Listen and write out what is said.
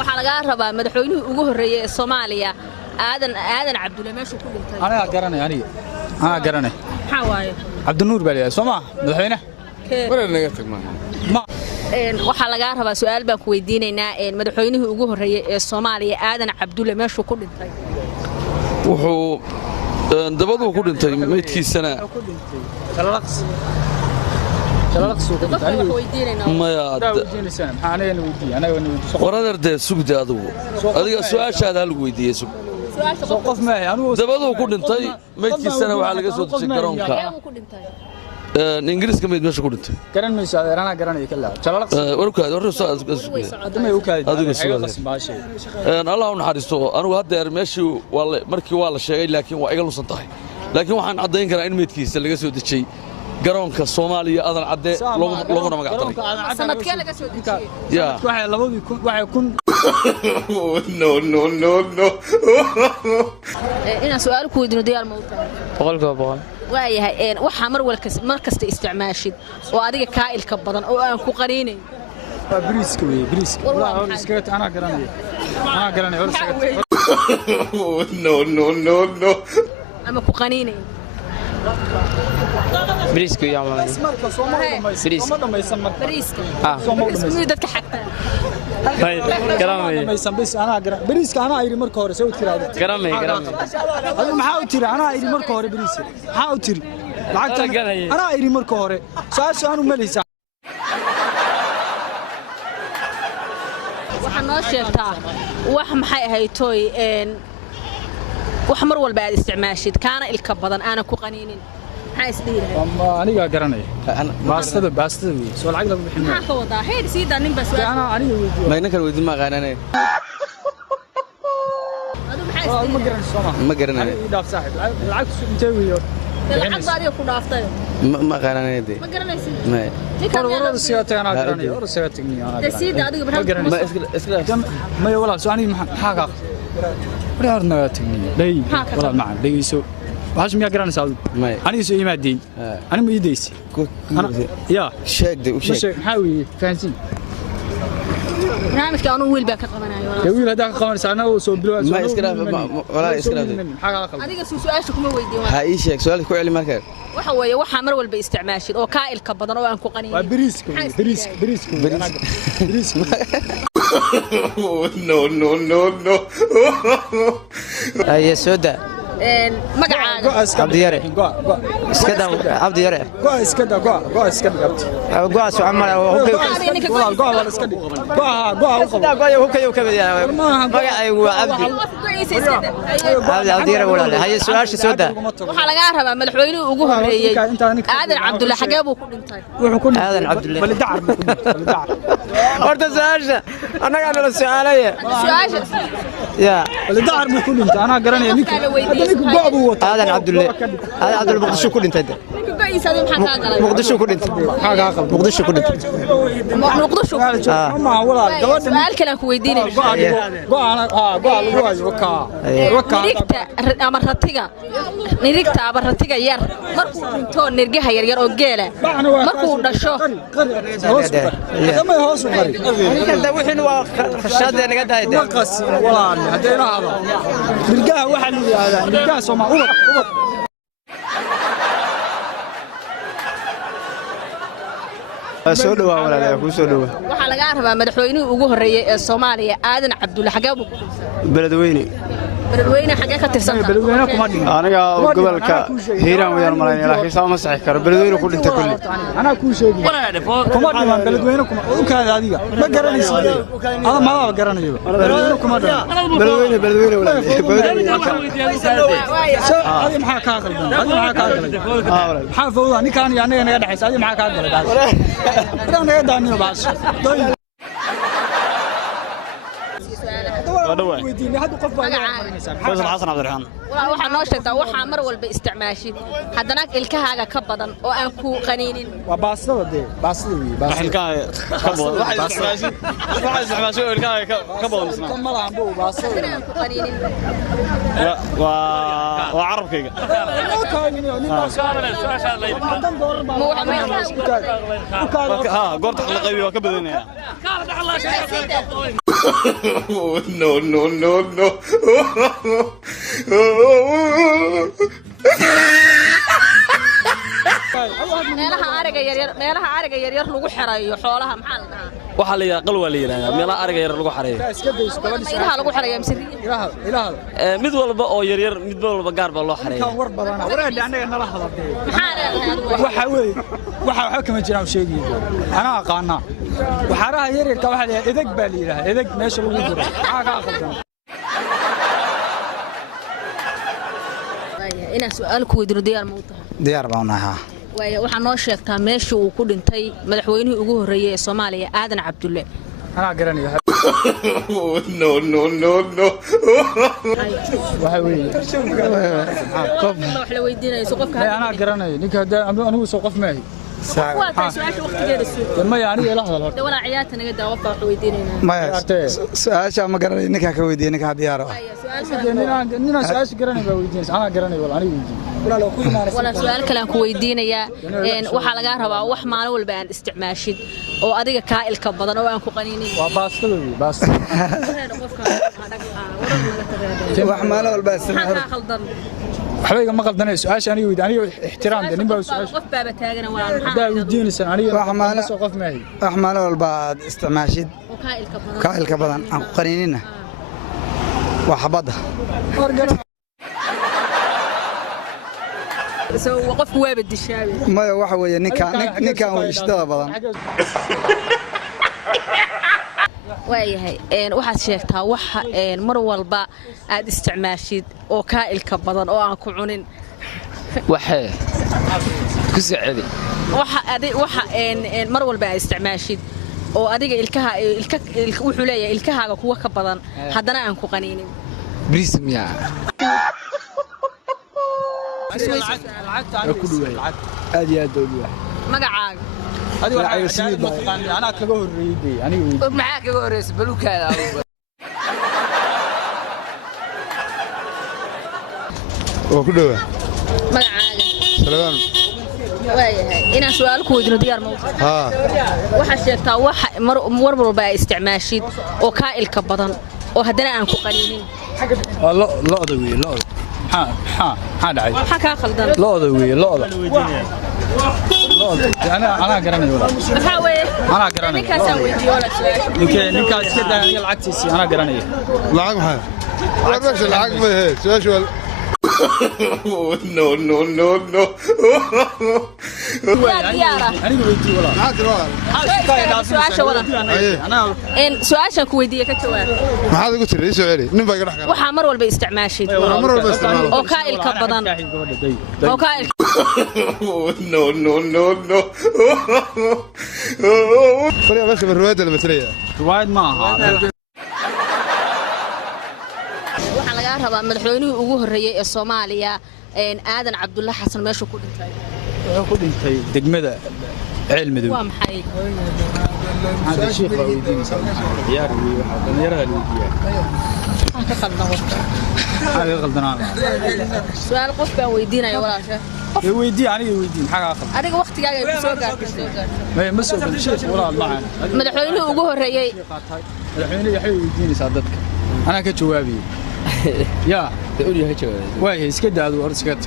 waxaa laga rabaa madaxweynuhu ugu horeeyay Soomaaliya aadan Cabdulle meeshu ku dhintay أنا قرني maxaa waaye عبدالنور بالي سوما مدحينه ولا نقطك ما waxaa laga rabaa su'aal baan ku weydiinaynaa madaxweynuhu ugu horeeyay ee Soomaaliya aadan Cabdulle meeshu ku dhintay wuxuu dabadu ku dhintay meydkiisana waradardee sugde adiga su'aashaada hal weydiiyey sug dabadu ku dhintay meydkiisana waxaa laga soo dejiyay garoonka ingiriiska meyd meesha ku dhintay garan mayso adeerana garanay kala jalalaqs warkaad adamay u kaadi adiga Allah u naxariisto anigu hadda meeshii markii waa la sheegay laakiin waa iga lusan tahay laakiin waxaan cadeyn karaa in meydkiisa laga soo dejiyay garoonka Soomaaliya adan cadde laguna magac daray sanadkee laga soo dejiyay waxay labadii waxay kun no ina su'aal ku weydiino diyaar ma u tahay boqolkiiba waayahay waxa mar kasta isticmaashid oo adiga ka ilka badan oo aan ku qariinay bariiska walaal iska ana garanay no ama ku qaniinay bariiska iyo ama marka Soomaaliya ma dhamaysan marka bariiska ismu dadka xaqta garamay بس أنا أقرأ بريسك أنا أيري مركه هوري سويت كذا garamay هذا ما حاوتري أنا أيري مركه هوري بريسك حاوتري لعقت أنا أيري مركه هوري سؤال أنا مليسا waxaan noo sheegtaa wax maxay ahayd tooy wax mar walba aad isticmaashid kaana ilka badan aana ku qaniinin maxay isdhiiray aniga garanay baastada soo lacag lagu bixin maxaa ka wadaa heer siida nin bas aniga weydiyo ma inaan weydiin ma qaananay ma garanay dhaaf saaxib lacag intee weeyo lacag baadiyo ku dhaaftay ma qaananay ma garanaysid ma warwar siyaata ana garanay war siyaata ana siida adiga ma iska ma walaal soo aniga maxaa ka warna tagni day walaal macaan dhageyso waxaas miyaa garanaysaa aniga soo imaadeen aniga ma ideysi ya sheegday u sheeg maxaa weeye fahansin barnaamijka anu wiil baa ka qabanayo wiil hadaa ka qabanaysa anaga soo bilowaa ma iska walaal iska adiga su'aasha kuma weydiin ha ii sheeg su'aal ku celi markaa waxa weeye waxa mar walba isticmaashid oo ka ilka badan oo aan ku qaniin waa bariiska no ay sooda magacaaga abdi yare iska daa abdi yare iska daa soo amara wala iska dhig hubkayo ka badiyay magacaygu waa abdi yare walaal hay su'aasha sooda waxa laga rabaa madaxweynuhu ugu horeeyay aadan Cabdulle xagee buu ku dhintay aadan Cabdulle bal dacar horta su'aasha anaga nala su'aalaya ya bal dacar buu ku dhintay ana garanay ninka aadan Cabdulle muqdisho ku dhintay muqdisho ku dhintay muqdisho ku dhintay ma walaal gabadha su'aal kale ku weydiinay nirigta ama ratiga yar markuu dhinto nirgaha yar oo geela markuu dhasho sama hoos u qari ninka wixii waa khashada naga daayay qas walaal hadeena hada nirgaha waxa la yiraahdaa nirgaha Soomaaliya soo dhawaa walaal ku soo dhawaa waxa laga rabaa madaxweynuhu ugu horeeyay ee Soomaaliya aadan Cabdulle xagee buu ku dhintay beledweyne xagee ka tirsan beledweyne kuma dhigin aniga gobolka Hiiraan wayaan malaynaa laakiin sama saxi karo beledweyne ku dhintay kulli ana ku sheegay kuma dhiman beledweyne kuma u kaada adiga ma garanaysid ada ma garanayo beledweyne kuma dhiman beledweyne walaal adi maxaa ka qaldan maxaa fawda ninkaan iyo anaga naga dhaxaysa adi maxaa ka galay naga daaniyo baas فوز الحسن عبد الرحمن waxa noo sheegtaa waxa mar walba isticmaashid haddana ilkahaaga ka badan oo aan ku qaniinin waa baastada weey ilkahaaga ka badan waxa isticmaashay ilkahaaga ka badan ma lahan buu baastada aan ku qaniinin waa carabkayga ma goorta la qaybiyo waa ka badanaya No, no, no, no. meelaha ariga yaryar lagu xirayo xoolaha maxaa la dhahaa waxa la yiraahdaa qal waa la yiraahdaa meelaha ariga yar lagu xareeyo ilaha lagu xirayo misriin mid walba oo yaryar mid walba gaar baa loo xareeyaa war badana wareed anaga nala hadaltay maxaa leedahay waxa weey waxa kama jiraan sheegay ana aqaana waxaraha yaryarka waxa la edag baa la yiraahdaa edag meesha lagu diro waxa ka aqoon ina su'aal ku weydiino diyaar ma u tahay diyaar baan ahaa waxaa noo sheegtaa meesha uu ku dhintay madaxweynihii ugu horreeyay ee Soomaaliya Aadan Cabdulle ana garanayo No, no, no, no. waxa weey qof wax la weydiinayso qofka ana garanayo ninka anigu soo qof maahay su'aasha waqtigeeda soo ma yaani ila hadal horta wala ciyaarta naga daawad baa wax weydiinayna maya su'aasha ma garanayo ninka ka weydiin ninka diyaar ah nina su'aasha garanayo baa weydiinaysa ana garanayo wala anigu weydiin wala su'aal kale aan ku weydiinaya waxa laga rabaa wax maalin walba aan isticmaashid oo adiga ka ilka badan oo aan ku qaniinin waa baastada weey baastada wax maalin walba isticmaal waxbayga ma qaldanay su'aasha aniga weydiin aniga ixtiraam nin baa su'aasha qof baa taagana wala maxaa daa weydiinaysan aniga wax maalin soo qof maahay wax maalin walba isticmaashid ka ilka badan aan ku qaniinina waa xabada soo qofku waa badishaabe maya waxa weeye ninkan wishtada badan waayahay waxaad sheegtaa waxa mar walba aad isticmaashid oo ka ilka badan oo aan ku cunin waxee ku sicidi waxa mar walba aad isticmaashid oo adiga ilkaha wuxuu leeyahay ilkahaaga kuwa ka badan haddana aan ku qaniinin brismiya ku dhuway aad iyo aad u dhuway magacaaga adiga waxa ay mataqaan ana kaga horeeyay aniga maxaa kaga horeysay balukaada oo ku dhawa magacaaga salaam waayahay inaan su'aal ku weydiino diyaar ma u tahay waxa sheegtaa waxa mar walba ay isticmaashid oo ka ilka badan oo haddana aan ku qaniinin looda weey looda ha dhacay waxa ka khaldan looda weey looda ana garanayo wala waxa weeye ana garanayo ninkaas aan weydiiyo wala su'aal ninkaas ka daaniga lacagtiisa ana garanayo lacag maxay warbash lacag ma he su'aashu No, no, no, no. aniga weydiiyo wala su'aasha wala su'aashan ku weydiiyo ka jawaab maxaad ugu tiray soo celi nin baa iga dhaxgal waxa mar walba isticmaashid mar walba isticmaalo oo ka ilka badan oo ka No, no, no, no. Kaliya bas barwaada la matalaya riwaayad ma aha waxa laga rabaa madaxweynihii ugu horreeyay ee Soomaaliya Aadan Cabdulle Xasan meesha ku dhintay wuxuu ku dhintay degmada ceel madow waa maxay hada sheekh baa weydiinaysa ciyaar weey waxa dhalinyarada la weydiiyaa ka qaldan xaga qaldanaa su'aal qof baan weydiinayo walaasha ee weydii aniga weydii xaga qaldan adiga waqtigaaga ay soo gaartay ma soo galin sheekh walaal macaan madaxweynihii ugu horreeyay madaxweynaha waxay weydiinaysaa dadka ana ka jawaabiyo ya تقول يا هجوة واي اسكت هذا ورد اسكت